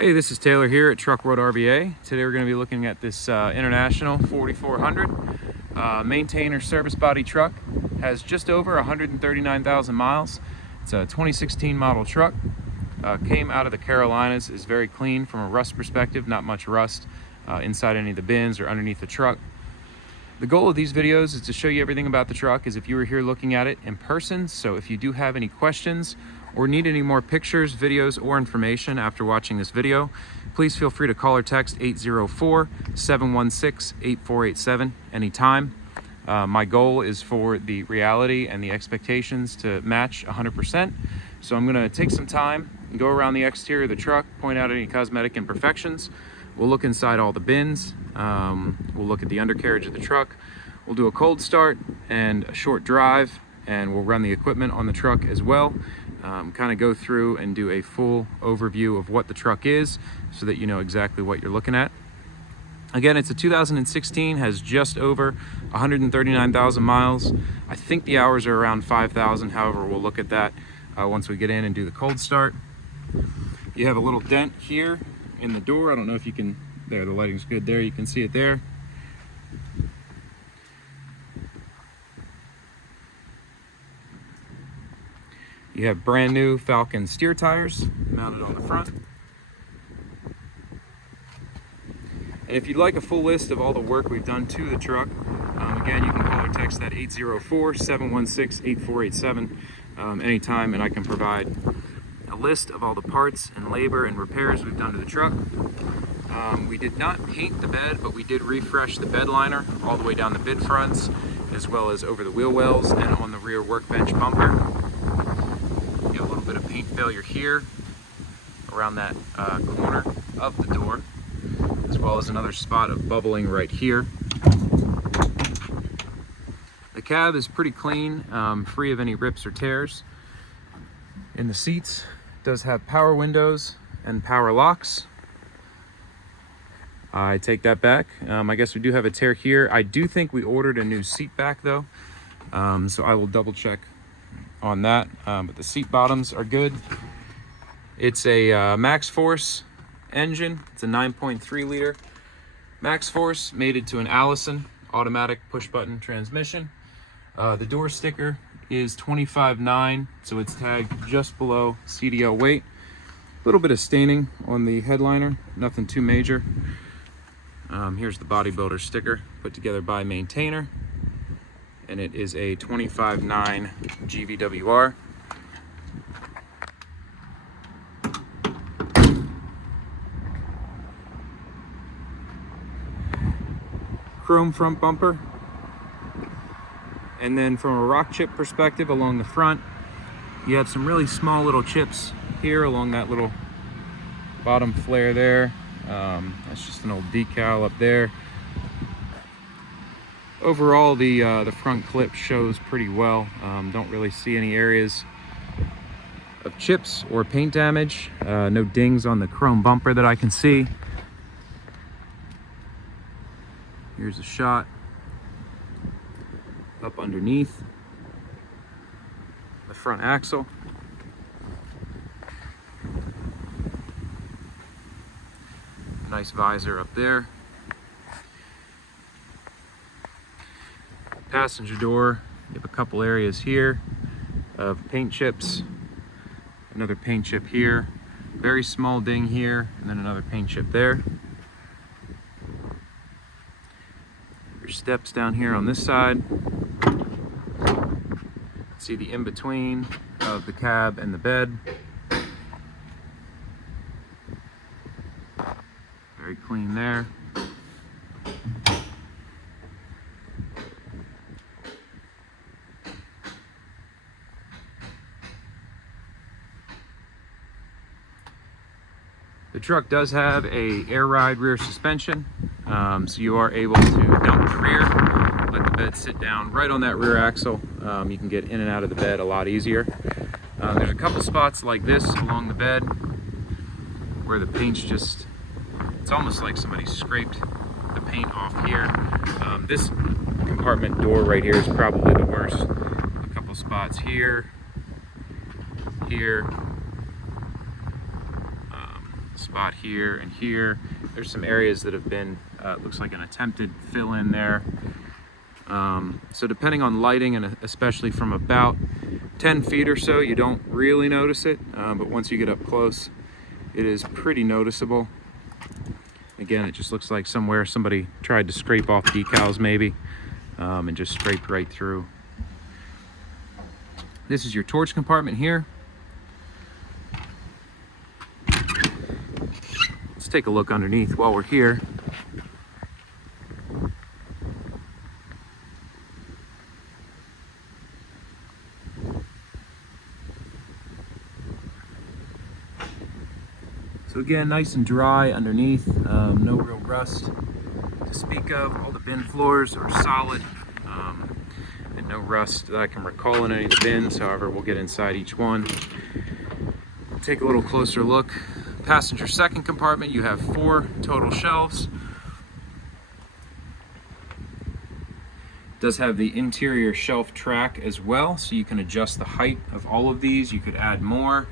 Hey, this is Taylor here at Truck World RVA. Today we're going to be looking at this International 4400 maintainer service body truck. Has just over 139,000 miles. It's a 2016 model truck. Came out of the Carolinas, is very clean from a rust perspective, not much rust inside any of the bins or underneath the truck. The goal of these videos is to show you everything about the truck as if you were here looking at it in person. So if you do have any questions or need any more pictures, videos, or information after watching this video, please feel free to call or text 804-716-8487 anytime. My goal is for the reality and the expectations to match 100%. So I'm gonna take some time and go around the exterior of the truck, point out any cosmetic imperfections. We'll look inside all the bins. We'll look at the undercarriage of the truck. We'll do a cold start and a short drive, and we'll run the equipment on the truck as well. Kind of go through and do a full overview of what the truck is so that you know exactly what you're looking at. Again, it's a 2016, has just over 139,000 miles. I think the hours are around 5,000. However, we'll look at that once we get in and do the cold start. You have a little dent here in the door. I don't know if you can, there, the lighting's good there. You can see it there. You have brand new Falcon steer tires mounted on the front. And if you'd like a full list of all the work we've done to the truck, again, you can call or text that 804-716-8487 anytime, and I can provide a list of all the parts and labor and repairs we've done to the truck. We did not paint the bed, but we did refresh the bed liner all the way down the bid fronts, as well as over the wheel wells and on the rear workbench bumper. You have a little bit of paint failure here around that corner of the door, as well as another spot of bubbling right here. The cab is pretty clean, free of any rips or tears. In the seats, it does have power windows and power locks. I take that back. I guess we do have a tear here. I do think we ordered a new seat back though, so I will double check on that, but the seat bottoms are good. It's a Maxxforce engine. It's a 9.3 liter Maxxforce, mated to an Allison automatic push button transmission. The door sticker is 25.9, so it's tagged just below CDL weight. A little bit of staining on the headliner, nothing too major. Here's the bodybuilder sticker put together by maintainer, and it is a 25.9 GVWR. Chrome front bumper. And then from a rock chip perspective along the front, you have some really small little chips here along that little bottom flare there. That's just an old decal up there. Overall, the front clip shows pretty well. Don't really see any areas of chips or paint damage. No dings on the chrome bumper that I can see. Here's a shot up underneath the front axle. Nice visor up there. Passenger door, you have a couple areas here of paint chips, another paint chip here, very small ding here, and then another paint chip there. Your steps down here on this side. See the in-between of the cab and the bed. Very clean there. The truck does have a air ride rear suspension, so you are able to dump the rear, let the bed sit down right on that rear axle. You can get in and out of the bed a lot easier. There's a couple spots like this along the bed where the paint's just, it's almost like somebody scraped the paint off here. This compartment door right here is probably the worst. A couple spots here, spot here and here. There's some areas that have been, looks like an attempted fill in there. So depending on lighting, and especially from about 10 feet or so, you don't really notice it, but once you get up close, it is pretty noticeable. Again, it just looks like somewhere somebody tried to scrape off decals maybe, and just scraped right through. This is your torch compartment here. Let's take a look underneath while we're here. So again, nice and dry underneath, no real rust to speak of. All the bin floors are solid, and no rust that I can recall in any of the bins. However, we'll get inside each one. Take a little closer look. Passenger second compartment, you have 4 total shelves. It does have the interior shelf track as well, so you can adjust the height of all of these. You could add more.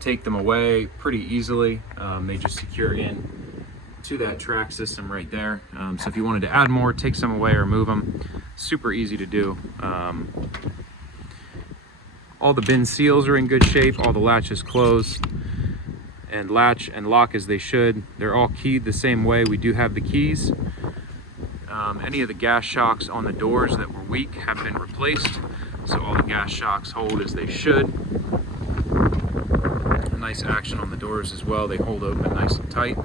Take them away pretty easily. They just secure in to that track system right there. So if you wanted to add more, take some away or move them, super easy to do. All the bin seals are in good shape. All the latches close and latch and lock as they should. They're all keyed the same way. We do have the keys. Any of the gas shocks on the doors that were weak have been replaced. So all the gas shocks hold as they should. Nice action on the doors as well. They hold open nice and tight.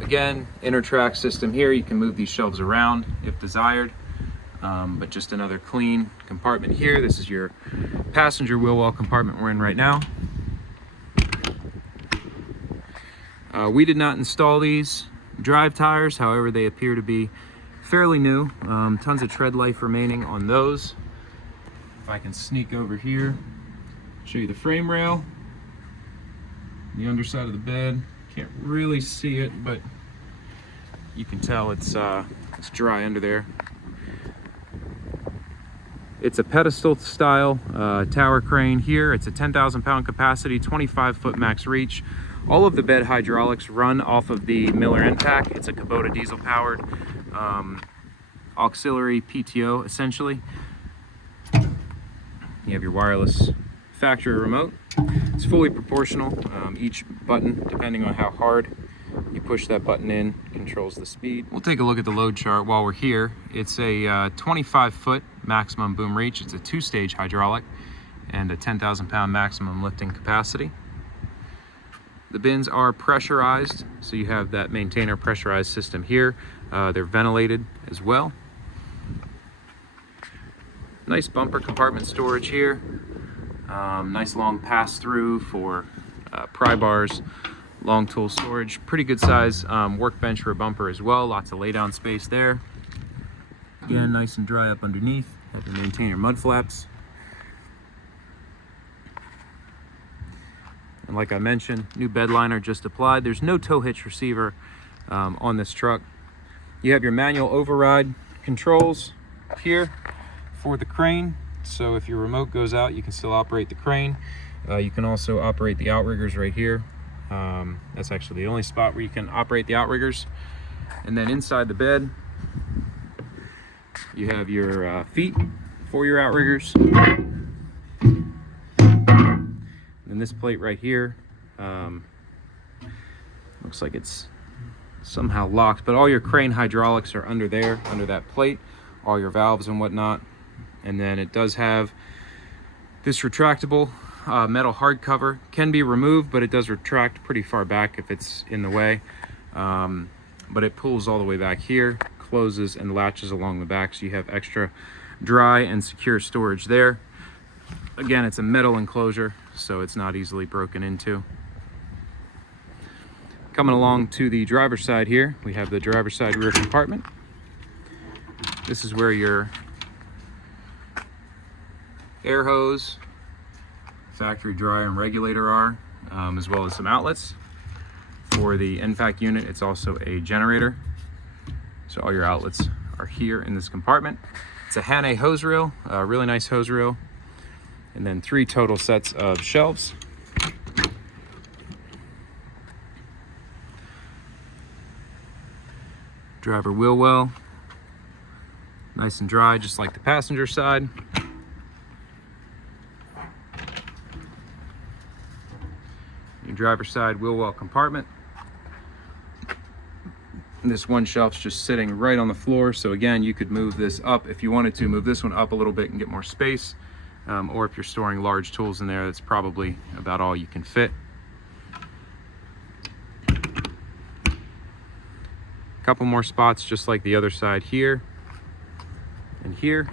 Again, inner track system here. You can move these shelves around if desired, but just another clean compartment here. This is your passenger wheel well compartment we're in right now. We did not install these drive tires, however they appear to be fairly new. Tons of tread life remaining on those. If I can sneak over here, show you the frame rail, the underside of the bed. Can't really see it, but you can tell it's dry under there. It's a pedestal style tower crane here. It's a 10,000 pound capacity, 25-foot max reach. All of the bed hydraulics run off of the Miller EnPak. It's a Kubota diesel powered auxiliary PTO essentially. You have your wireless factory remote. It's fully proportional. Each button, depending on how hard you push that button in, controls the speed. We'll take a look at the load chart while we're here. It's a 25-foot maximum boom reach. It's a 2-stage hydraulic and a 10,000 pound maximum lifting capacity. The bins are pressurized, so you have that maintainer pressurized system here. They're ventilated as well. Nice bumper compartment storage here. Nice long pass-through for pry bars, long tool storage. Pretty good size workbench for a bumper as well. Lots of lay-down space there. Again, nice and dry up underneath. Have to maintain your mud flaps. And like I mentioned, new bed liner just applied. There's no tow hitch receiver on this truck. You have your manual override controls here for the crane. So if your remote goes out, you can still operate the crane. You can also operate the outriggers right here. That's actually the only spot where you can operate the outriggers. And then inside the bed, you have your feet for your outriggers. And this plate right here, looks like it's somehow locked, but all your crane hydraulics are under there, under that plate, all your valves and whatnot. And then it does have this retractable metal hard cover. Can be removed, but it does retract pretty far back if it's in the way. But it pulls all the way back here, closes and latches along the back, so you have extra dry and secure storage there. Again, it's a metal enclosure, so it's not easily broken into. Coming along to the driver's side here, we have the driver's side rear compartment. This is where your air hose, factory dryer and regulator are, as well as some outlets. For the EnPak unit, it's also a generator. So all your outlets are here in this compartment. It's a Hane hose reel, a really nice hose reel. And then 3 total sets of shelves. Driver wheel well, nice and dry, just like the passenger side. Your driver's side wheel well compartment. And this one shelf's just sitting right on the floor, so again, you could move this up if you wanted to, move this one up a little bit and get more space. Or if you're storing large tools in there, that's probably about all you can fit. A couple more spots just like the other side here and here.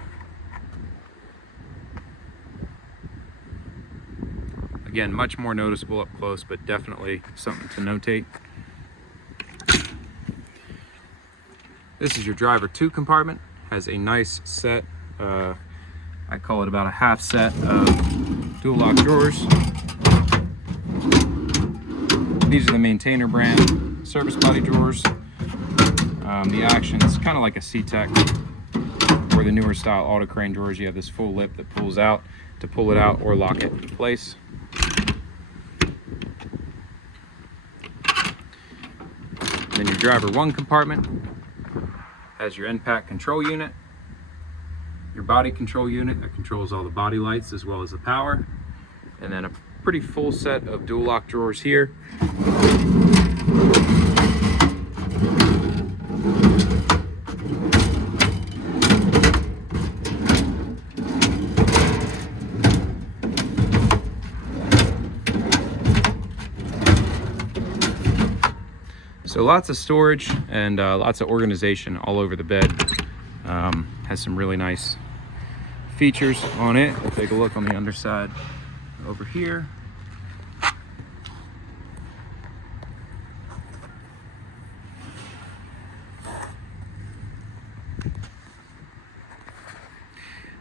Again, much more noticeable up close, but definitely something to notate. This is your driver 2 compartment. Has a nice set, I call it about a half set of dual lock drawers. These are the Maintainer brand service body drawers. The action is kind of like a C-Tech, or the newer style auto crane drawers. You have this full lip that pulls out to pull it out or lock it in place. Then your driver 1 compartment has your EnPak control unit, your body control unit that controls all the body lights as well as the power, and then a pretty full set of dual lock drawers here. So lots of storage and lots of organization all over the bed. Has some really nice features on it. We'll take a look on the underside over here.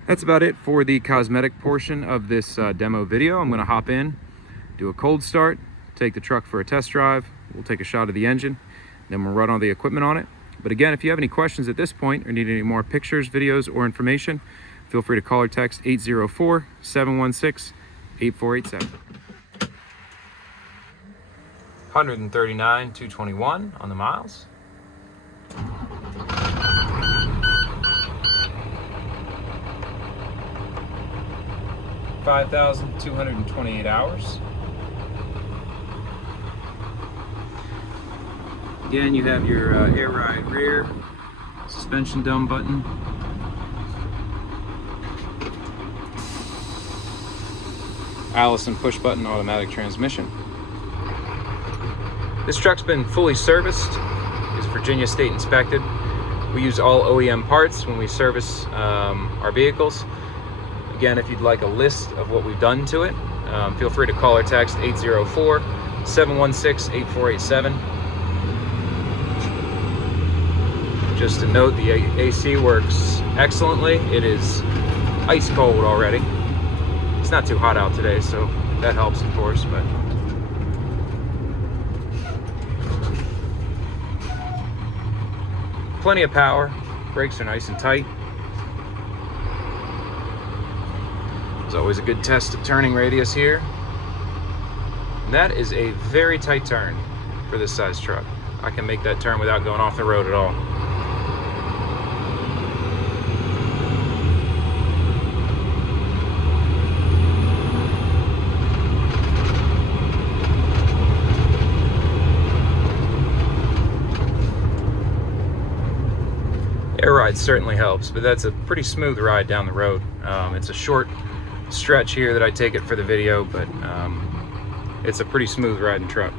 That's about it for the cosmetic portion of this demo video. I'm gonna hop in, do a cold start, take the truck for a test drive. We'll take a shot of the engine, then we'll run all the equipment on it. But again, if you have any questions at this point or need any more pictures, videos, or information, feel free to call or text 804-716-8487. 139,221 on the miles. $5,228 hours. Again, you have your air ride rear, suspension dumb button. Allison push button automatic transmission. This truck's been fully serviced, is Virginia state inspected. We use all OEM parts when we service our vehicles. Again, if you'd like a list of what we've done to it, feel free to call or text 804-716-8487. Just to note, the AC works excellently. It is ice cold already. It's not too hot out today, so that helps, of course, but plenty of power. Brakes are nice and tight. It's always a good test of turning radius here. And that is a very tight turn for this size truck. I can make that turn without going off the road at all. Air ride certainly helps, but that's a pretty smooth ride down the road. It's a short stretch here that I take it for the video, but it's a pretty smooth riding truck.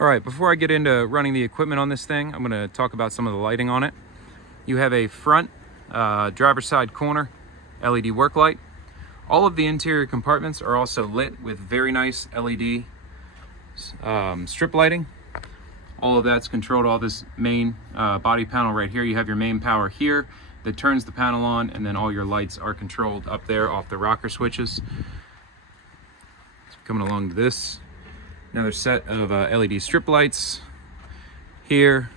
All right, before I get into running the equipment on this thing, I'm gonna talk about some of the lighting on it. You have a front driver's side corner LED work light. All of the interior compartments are also lit with very nice LED strip lighting. All of that's controlled, all this main body panel right here. You have your main power here that turns the panel on, and then all your lights are controlled up there off the rocker switches. Coming along to this, another set of LED strip lights here,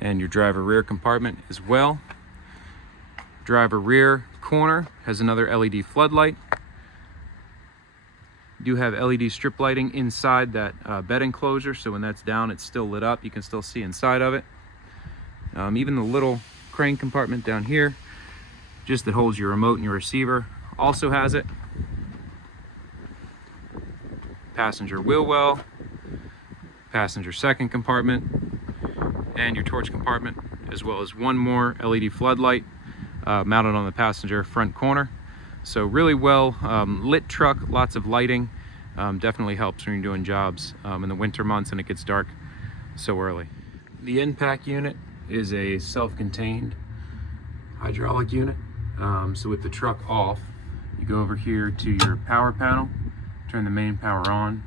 and your driver rear compartment as well. Driver rear corner has another LED floodlight. You do have LED strip lighting inside that bed enclosure, so when that's down, it's still lit up. You can still see inside of it. Even the little crane compartment down here, just that holds your remote and your receiver, also has it. Passenger wheel well, passenger second compartment, and your torch compartment, as well as one more LED floodlight mounted on the passenger front corner. So really well lit truck, lots of lighting. Definitely helps when you're doing jobs in the winter months and it gets dark so early. The EnPak unit is a self-contained hydraulic unit. So with the truck off, you go over here to your power panel, turn the main power on,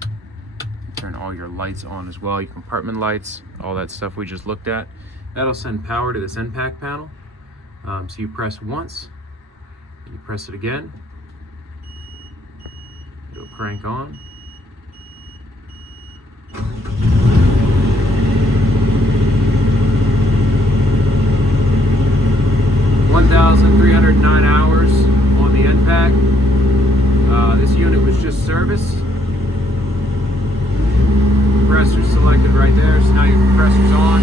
turn all your lights on as well, your compartment lights, all that stuff we just looked at. That'll send power to this EnPak panel. So you press once, and you press it again, it'll crank on. (1,309 hours on the EnPak. This unit was just serviced. Compressor's selected right there, so now your compressor's on.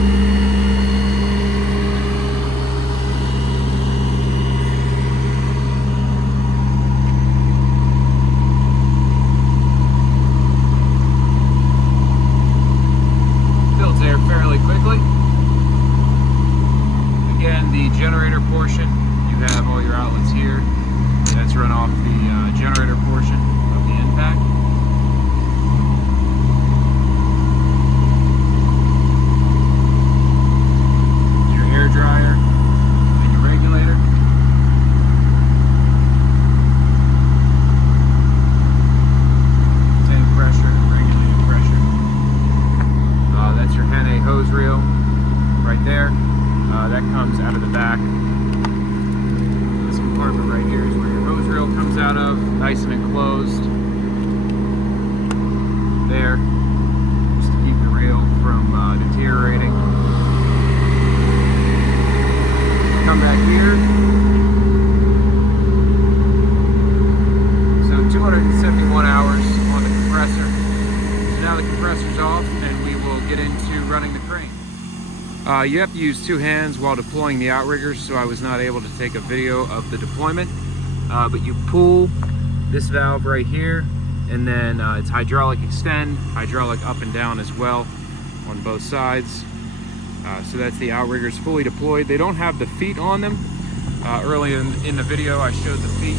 Fills air fairly quickly. Again, the generator portion, you have all your outlets here. That's run off the generator portion of the EnPak. Your air dryer and your regulator. Tank pressure and regulated pressure. That's your Henne hose reel right there. That comes out of the back. This compartment right here is where your hose reel comes out of, nice and enclosed there, just to keep the reel from deteriorating. Come back here. So 271 hours on the compressor. So now the compressor's off and we will get into running the crane. You have to use two hands while deploying the outriggers, so I was not able to take a video of the deployment. But you pull this valve right here, and then it's hydraulic extend, hydraulic up and down as well on both sides. So that's the outriggers fully deployed. They don't have the feet on them. Earlier in the video I showed the feet,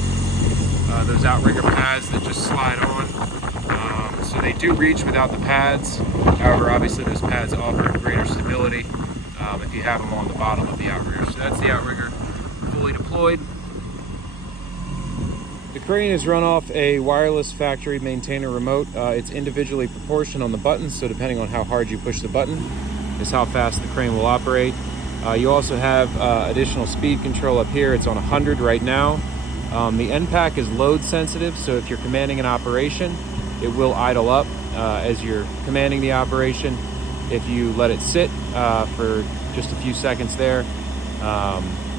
those outrigger pads that just slide on. So they do reach without the pads. However, obviously those pads offer greater stability if you have them on the bottom of the outrigger. So that's the outrigger fully deployed. The crane is run off a wireless factory maintainer remote. It's individually proportioned on the buttons, so depending on how hard you push the button is how fast the crane will operate. You also have additional speed control up here. It's on 100 right now. The EnPak is load sensitive, so if you're commanding an operation, it will idle up as you're commanding the operation. If you let it sit for just a few seconds there,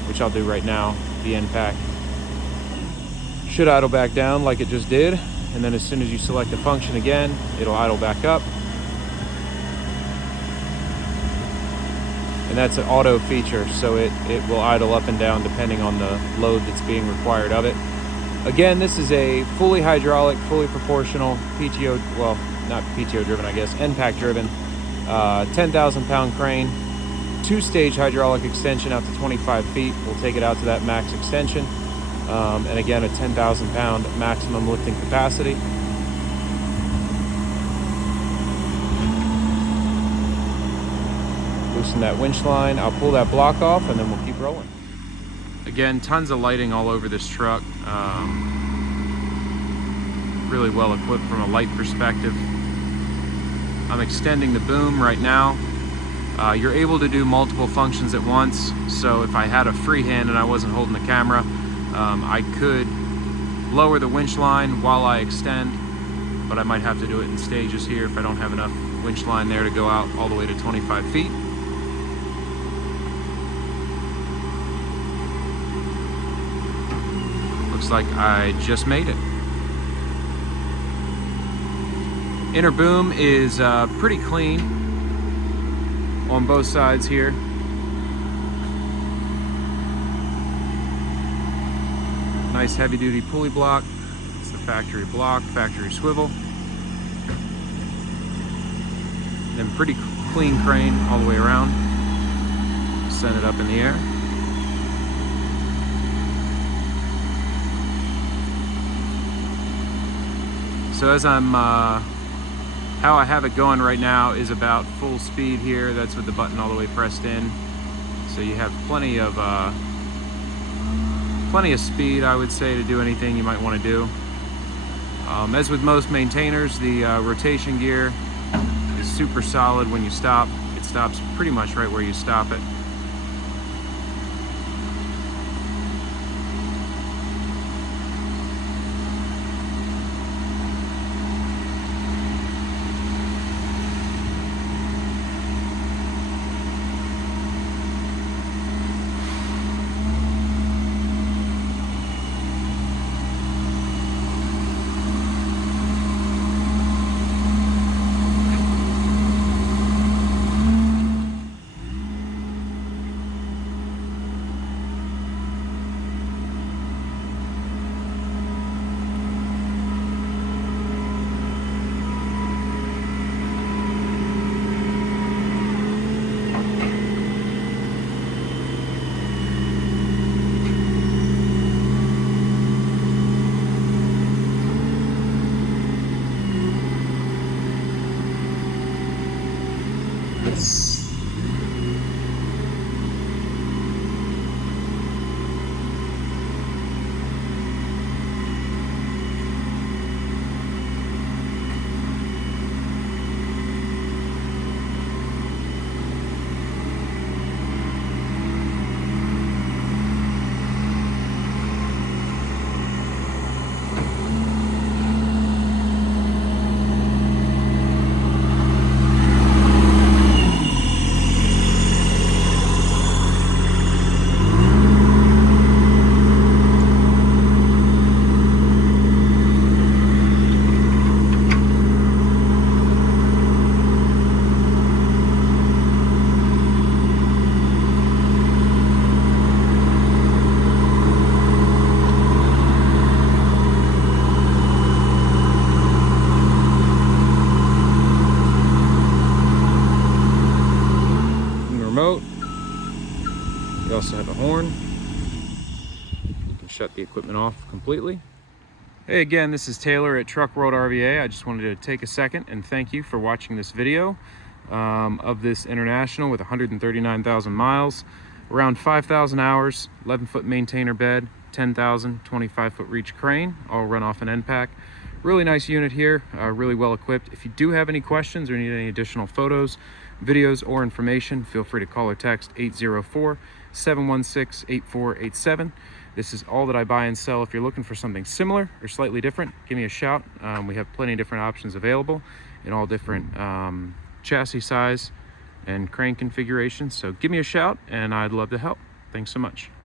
which I'll do right now, the EnPak should idle back down like it just did, and then as soon as you select the function again, it'll idle back up. And that's an auto feature, so it will idle up and down depending on the load that's being required of it. Again, this is a fully hydraulic, fully proportional PTO, well, not PTO driven, I guess, EnPak driven, 10,000 pound crane, 2-stage hydraulic extension out to 25 feet. We'll take it out to that max extension. And again, a 10,000 pound maximum lifting capacity. loosen that winch line. I'll pull that block off and then we'll keep rolling. Again, tons of lighting all over this truck. Really well equipped from a light perspective. I'm extending the boom right now. You're able to do multiple functions at once, so if I had a free hand and I wasn't holding the camera, I could lower the winch line while I extend, but I might have to do it in stages here if I don't have enough winch line there to go out all the way to 25 feet. Looks like I just made it. Inner boom is pretty clean on both sides here. Nice heavy duty pulley block. It's the factory block, factory swivel. Then pretty clean crane all the way around. Send it up in the air. So as I'm, how I have it going right now is about full speed here. That's with the button all the way pressed in. So you have plenty of speed, I would say, to do anything you might want to do. As with most maintainers, the rotation gear is super solid when you stop. It stops pretty much right where you stop it. Remote. You also have a horn. You can shut the equipment off completely. Hey again, this is Taylor at Truck World RVA. I just wanted to take a second and thank you for watching this video of this International with 139,000 miles, around 5,000 hours, 11-foot maintainer bed, 10,000, 25-foot reach crane, all run off an EnPak. Really nice unit here, really well equipped. If you do have any questions or need any additional photos, videos, or information, feel free to call or text 804-716-8487. This is all that I buy and sell. If you're looking for something similar or slightly different, give me a shout. We have plenty of different options available in all different chassis size and crane configurations. So give me a shout and I'd love to help. Thanks so much.